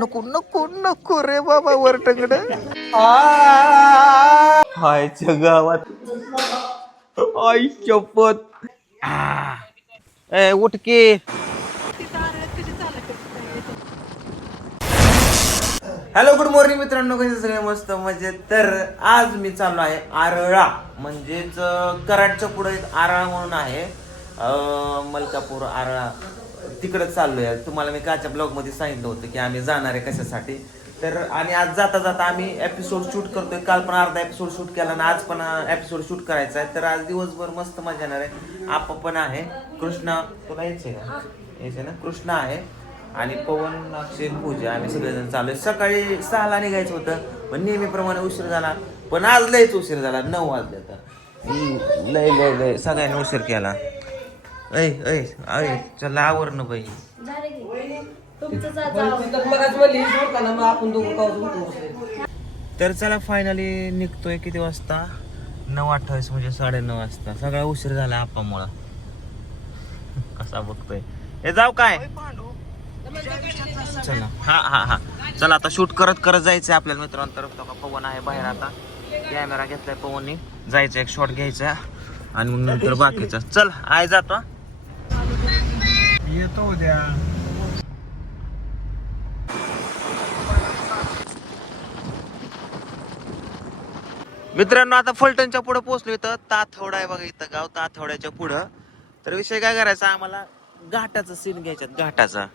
नको नको नको रे बाबा वरटंगड हायच्या गावात आई शपथ ए उठके. हॅलो गुड मॉर्निंग मित्रांनो, कसे सगळे मस्त मजेत. तर आज मी चाललो आहे आरळा, म्हणजेच कराडच्या पुढे आरळा म्हणून आहे, मलकापूर आरळा, तिकडे चाललोय. तुम्हाला मी कालच्या ब्लॉग मध्ये सांगितलं होतं की आम्ही जाणार आहे कशासाठी. तर आणि आज जाता जाता आम्ही एपिसोड शूट करतोय. काल पण अर्धा एपिसोड शूट केला आणि आज पण एपिसोड शूट करायचा आहे. तर आज दिवसभर मस्त मजा येणार आहे. आपा पण आहे, कृष्णा तुला यायचंय का? यायचंय ना, कृष्णा आहे आणि पवन, अक्षय, पूजा, आम्ही सगळेजण चालू आहे. सकाळी 6ला निघायचं होतं पण नेहमीप्रमाणे उशीर झाला. पण आज लयच उशीर झाला, 9 वाजले. तर लय लय लय सगळ्यांनी उशीर केला. ऐ ऐ ऐ चला आवर ना बाई. तर चला फायनली निघतोय. किती वाजता? 9:28 म्हणजे 9:30 वाजता. सगळा उशीर झाला आपामुळं. कसा बघतोय हे जाऊ काय. चला हा हा हा चला आता शूट करत करत जायचंय आपल्याला मित्रांनो. तर पवन आहे बाहेर, आता कॅमेरा घेतलाय पवनने, जायचं एक शॉट घ्यायचा आणि नंतर बाकीचा. चल आय जातो, येतो उद्या. मित्रांनो. आता फलटणच्या पुढे पोहोचलो. इथं ताथवडा आहे बघा, इथं गाव ताथवड्याच्या पुढं. तर विषय काय करायचा, आम्हाला घाटाचा सीन घ्यायच्यात. घाटाचा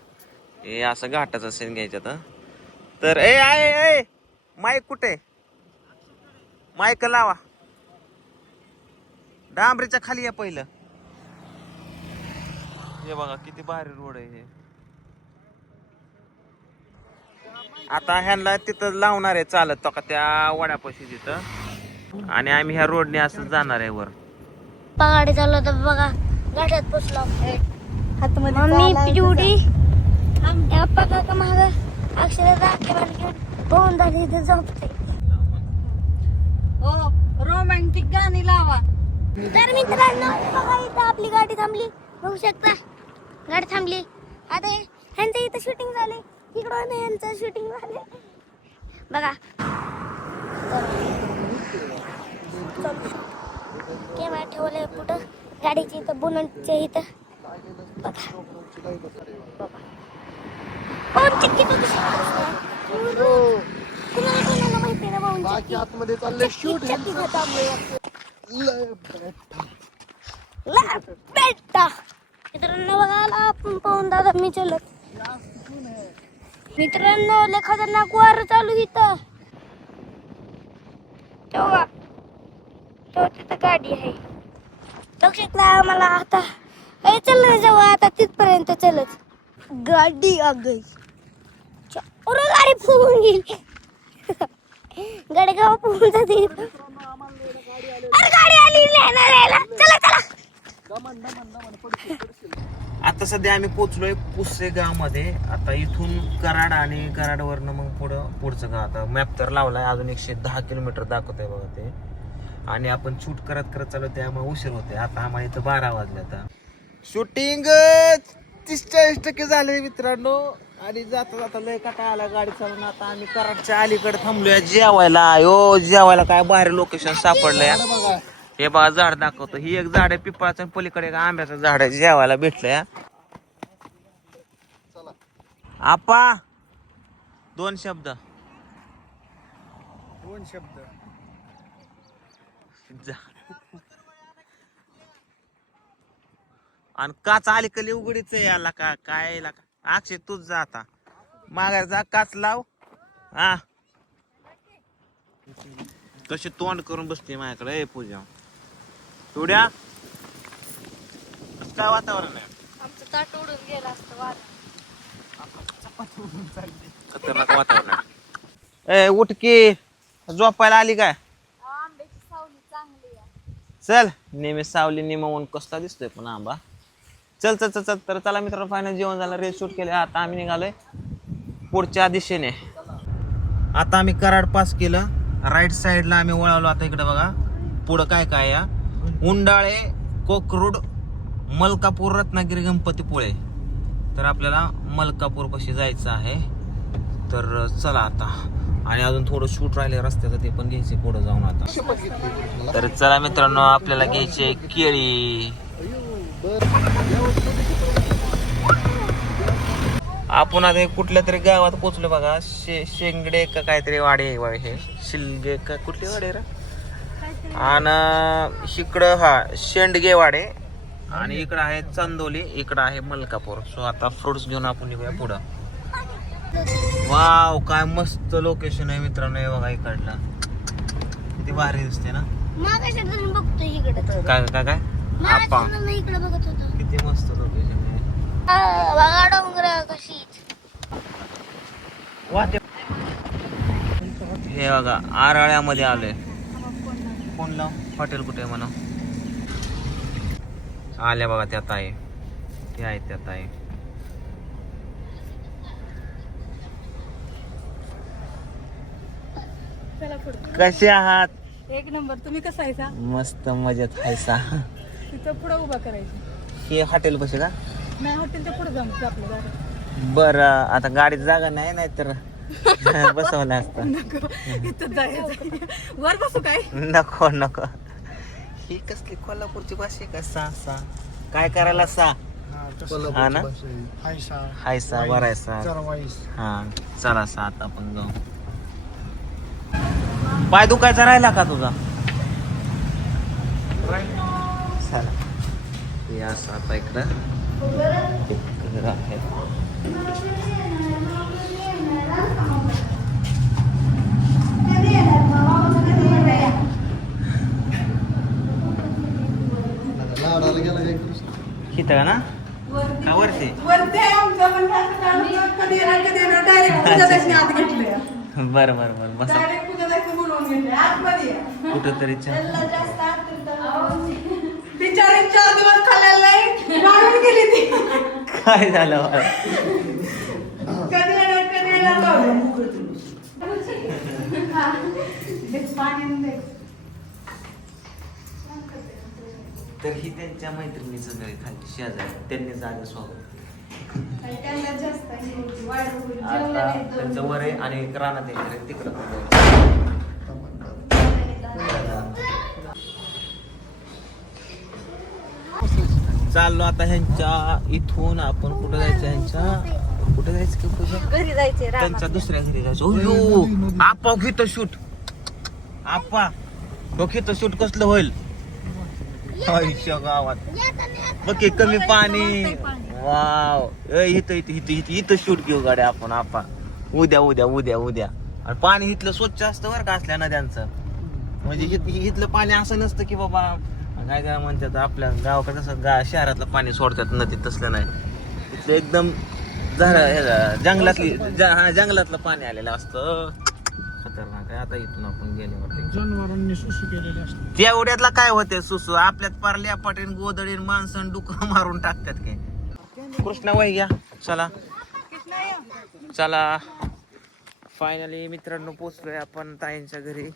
हे असं घाटाचा सीन घ्यायच्यात. तर ए आहे माईक कुठे? माईक लावा. डांबरीच्या खाली या पहिलं. हे बघा किती भारी रोड आहे हे. आता ह्यांना तिथं लावणार आहे चालत तो का त्या वड्यापाशी तिथं, आणि आम्ही ह्या रोडने असं जाणार आहे वर. पगाडी चाललो तर बघा गाठ्यात पोचलो. मम्मी पिवडी काका महाग अक्षरशः होऊन झाली इथे झोपते. रोमॅन्टिक गाणी लावा. तर मित्रांनो बघा इथं आपली गाडी थांबली, बघू शकता गाडी थांबली. आता ह्यांचं इथं शूटिंग झाले, तिकडं ह्यांचं शूटिंग झाले बघा. कॅमेरा ठेवलाय कुठं गाडीची इथं, बुलेटच्या इथं बघा. कुणाला माहिती ना भाऊ, आतमध्ये चाललंय शूट. मित्रांनो बघा आला आपण पाहून दादा मी चलत. मित्रांनो लय खतरनाक वार चालू इथं. तेव्हा तो तिथं गाडी आहे, लक्षात नाही आम्हाला. आता चल ना जाऊ आता तिथपर्यंत चलत. गाडी आ गई, गाडी फुगून गेली. गाडी गाव फुगून जाते. अरे गाडी आली चला चला. आता सध्या आम्ही पोहोचलोय पुसे गाव मध्ये. आता इथून कराड आणि कराडवरनं मग पुढचं गाव. आता मॅप तर लावलाय, अजून 110 किलोमीटर दाखवत आहे बघा ते. आणि आपण शूट करत करत चालू, त्यामुळे उशीर होते. आता आम्हाला इथं 12 वाजले. आता शूटिंग 30-40% झाले मित्रांनो. आणि जाता जाता लय काटा आला गाडी चालून. आता आम्ही कराडच्या अलीकडे थांबलोय जेवायला. जेवायला काय बाहेर लोकेशन सापडलंय. हे बघा झाड दाखवतो. ही एक झाड आहे पिंपळाचं, आणि पलीकडे एक आंब्याचं झाड आहे. जेवायला भेटलंय. आपा 2 शब्द. आणि काच अलीकडे उघडीच याला का काय अक्षय तूच जा आता माघार जा, काच लाव. हा कशी तोंड करून बसते माझ्याकडे. पूजा थोड्या काय वातावरण आहे. आमचं ताट उडून गेलं असतं वाद. खतरनाक वातावरण आहे. ए उठ की, झोपायला आली काय? आंब्याची सावली चांगली आहे. चल नेहमी सावली निमवून कसला दिसतोय पण आंबा. चल चल चल चल. तर चला मित्रांनो फायनल जेवण झालं, रेल शूट केले. आता आम्ही निघालोय पुढच्या दिशेने. आता आम्ही कराड पास केलं, राईट साईडला आम्ही वळवलो. आता इकडे बघा पुढं काय काय या उंडाळे, कोकरूड, मलकापूर, रत्नागिरी, गणपतीपुळे. तर आपल्याला मलकापूर पाशी जायचं आहे. तर चला आता, आणि अजून थोडं शूट राहिले रस्त्याचं, ते पण घ्यायचे पुढं जाऊन आता. तर चला मित्रांनो, आपल्याला घ्यायचे केळी. आपण आता कुठल्या तरी गावात पोहोचलो बघा. शेंगडे का काहीतरी वाडे हे शिलगे का कुठली वाडे रे, आणि इकडं शेंडगे वाडे, आणि इकडं आहे चांदोली, इकडं आहे मलकापूर. सो आता फ्रुट्स घेऊन आपण निघूया पुढं. वाव, काय मस्त लोकेशन आहे मित्रांनो. हे बघा इकडला किती भारी दिसते ना. बघतो इकडे काय काय काय इकडे बघत होतो. किती मस्त लोकेशन आहे. बघा डोंगर कशी. हे बघा आराळ्यामध्ये आलोय. कोणला हॉटेल कुठे आहे म्हणा. आल्या बघा, त्यात आहे ते आहे, त्यात आहे. कसे आहात? एक नंबर. तुम्ही कसा आहे? मस्त मजेत खायचा. तिथं पुढे उभा करायची. हे हॉटेल कसे का? नाही, हॉटेलच्या पुढे जाऊन आपल्या गाडी. बर, आता गाडीत जागा नाही, नाहीतर बसवलं असतं. इथं जायचं. वर बसू काय? नको नको. ही कसली कोल्हापूरची भाषा आहे का? सा सा काय करायला सा हा ना, हाय सा बरायसा. हा चला सा, आता आपण जाऊ. पाय दुखायचा राहिला का तुझा? चला हे असं आता इकडं एक घर आहे. इथं का ना, का वरती? बरं बरं बरं, बसा कुठं तरी. काय झालं? तर ही त्यांच्या मैत्रिणीचं घर खाली शेजारी, त्यांनी जागा स्वागत. त्यांचं वर आहे आणि एक रानात आहे तिकडं. चाललो आता ह्यांच्या इथून. आपण कुठं जायचं? ह्यांच्या कुठं जायचं की कुठं? घरी जायचे. त्यांच्या दुसऱ्या घरी जायचं. आपा घेतो शूट. आपा डोक्याचं शूट कसलं होईल गावात बघ, कमी पाणी. वाव, इथं शूट घेऊ गाड्या आपण. आपा उद्या उद्या उद्या उद्या. आणि पाणी इथलं स्वच्छ असतं बरं का, असल्या नद्यांचं. म्हणजे इथलं पाणी असं नसतं की बाबा काय काय म्हणतात आपल्या गावाकडे तसं शहरातलं पाणी सोडतात नदीत, तसलं नाही. इथलं एकदम जंगलातलं पाणी आलेलं असतं. खतरनाक आहे. आता इथून आपण गेले जनावरांनी सुसू केलेले असते. त्या उड्यातला काय होते सुसू? आपल्यात पारल्या पाटीन गोदडीन माणसं डुकं मारून टाकतात काय. कृष्णा वय घ्या. चला चला, फायनली मित्रांनो पोचलोय आपण ताईंच्या घरी,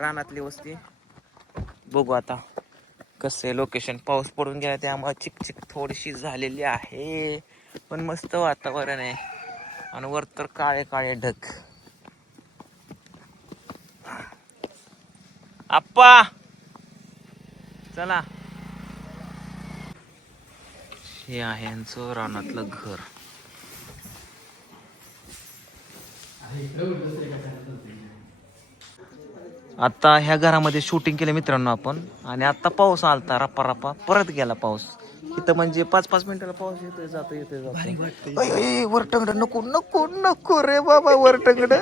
रानातली वस्ती. बघू आता कसं लोकेशन. पाऊस पडून गेला त्यामुळे चिकचिक थोडीशी झालेली आहे, पण मस्त वातावरण आहे. आणि वर तर काळे काळे ढग. आप्पा चला. हे आहे यांचं रानातलं घर. आता ह्या घरामध्ये शूटिंग केलं मित्रांनो आपण. आणि आता पाऊस आलता रप्पा रप्पा, परत गेला पाऊस. इथं म्हणजे 5-5 मिनिटाला पाऊस येतोय जातो येतोय जातो. वर टंगड नको नको नको रे बाबा, वर टंगड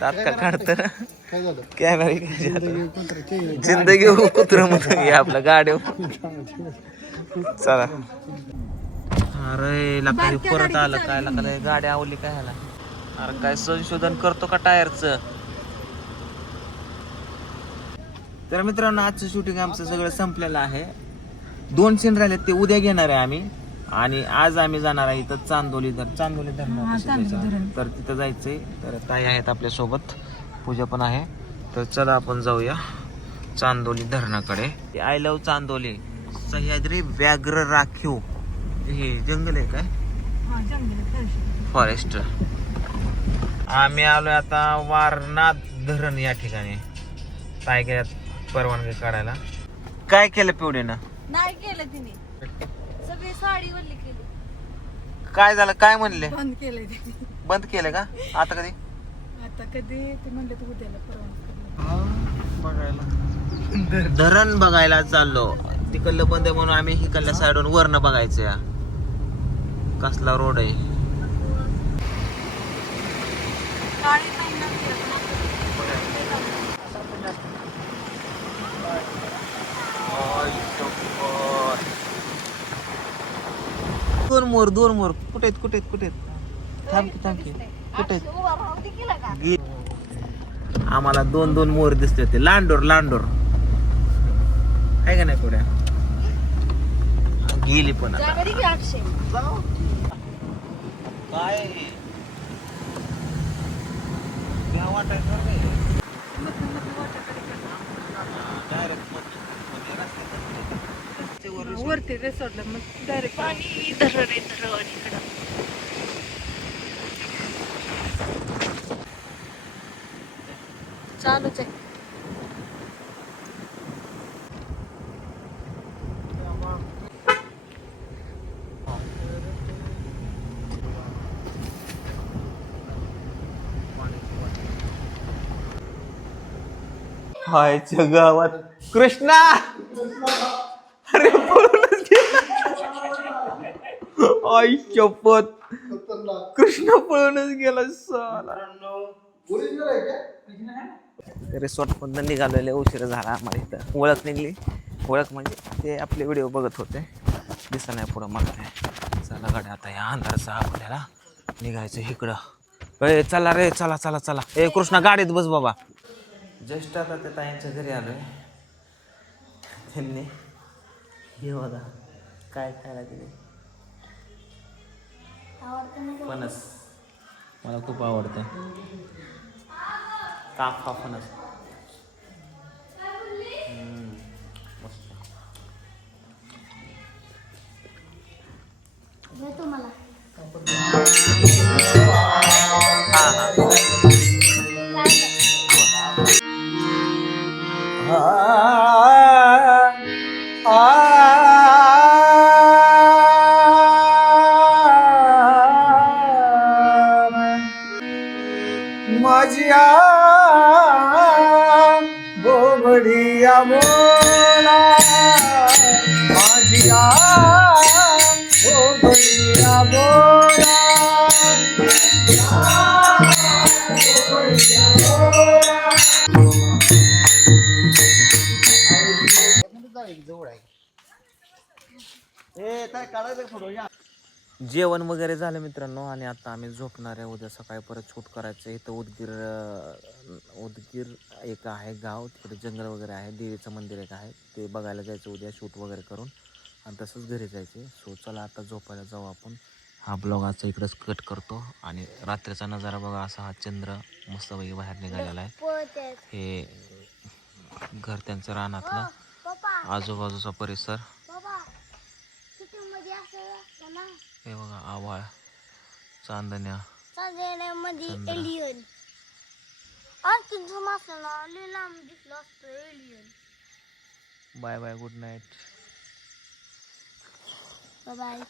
दात का काढत कॅमेरा. जिंदगी कुत्र म्हणून आपल्या गाड्या. चला. अरे लका परत आलं काय लका, गाडी आवली काय ह्याला. अरे काय संशोधन करतो का टायरचं. तर मित्रांनो आजचं शूटिंग आमचं सगळं संपलेलं आहे. 2 सीन राहिले ते उद्या घेणार आहे आम्ही. आणि आज आम्ही जाणार आहे इथं चांदोली धरण. तर तिथं जायचंय. तर ताई आहेत आपल्या सोबत, पूजा पण आहे. तर चला आपण जाऊया चांदोली धरणाकडे. I love Chandoli. सह्याद्री व्याघ्र राखीव हे जंगल आहे काय? फॉरेस्ट. आम्ही आलोय आता वारनाथ धरण या ठिकाणी टायगरात परवानगी काढायला. काय केलं पिवडीनं? नाही केलं तिने, सगळी साडी वल्ली केली. काय झालं? काय म्हणले? बंद केलंय तिने. बंद केलं का? आता कधी? आता कधी ते म्हणले तू उद्याला परवानगी. धरण बघायला चाललो. तिकडलं बंद आहे म्हणून आम्ही हिकडल्या साईडून वरनं बघायचं. कसला रोड आहे. काळी नाही ना ती आता. दोन मोर कुठे आहेत? थांब की कुठे आहेत? आम्हाला दोन मोर दिसते होते. लांडोर आहे का नाही पुढे? गेली पण आता. काय वरती रिसॉर्टला मग डायरेक्ट चालूच आहे. हायच्या गावात कृष्णा. अरे पळूनच गेला. आई शपथ, कृष्णा पळूनच गेला साला. रिसॉर्ट मधून निघालेले उशीर झाला आम्हाला. इथं ओळख निघली. ओळख म्हणजे ते आपले व्हिडिओ बघत होते. दिसत नाही पुढं मला. चला गाड्या आता या अंधारचा आपल्याला निघायचं इकडं. ए चला रे, चला. ए कृष्णा गाडीत बस बाबा. जस्ट आता त्या ताईंच्या घरी आलोय. त्यांनी हे बघा काय खायला दिले. फणस मला खूप आवडतं. काफा फणस. मस्त. तुम्हाला माझिया बोबडिया बोला. माझिया बोबडिया बोला. जेवण वगैरे झालं मित्रांनो. आणि आता आम्ही झोपणार आहे. उद्या सकाळी परत शूट करायचं. इथं उदगीर एक आहे गाव, तिकडे जंगल वगैरे आहे. देवीचं मंदिर एक आहे, ते बघायला जायचं उद्या शूट वगैरे करून. आणि तसंच घरी जायचे. सो चला आता झोपायला जाऊ आपण. हा ब्लॉग आजचा इकडंच कट करतो. आणि रात्रीचा नजारा बघा, असा हा चंद्र मस्तपैकी बाहेर निघालेला आहे. हे घर त्यांचं रानातलं, आजूबाजूचा परिसर हे बघा. आवाळ, चांदण्या, चांदण्यामध्ये चंद्र. एलियन आणखीन समासाला लांब दिसलं असतं alien. Bye bye, good night. Bye bye.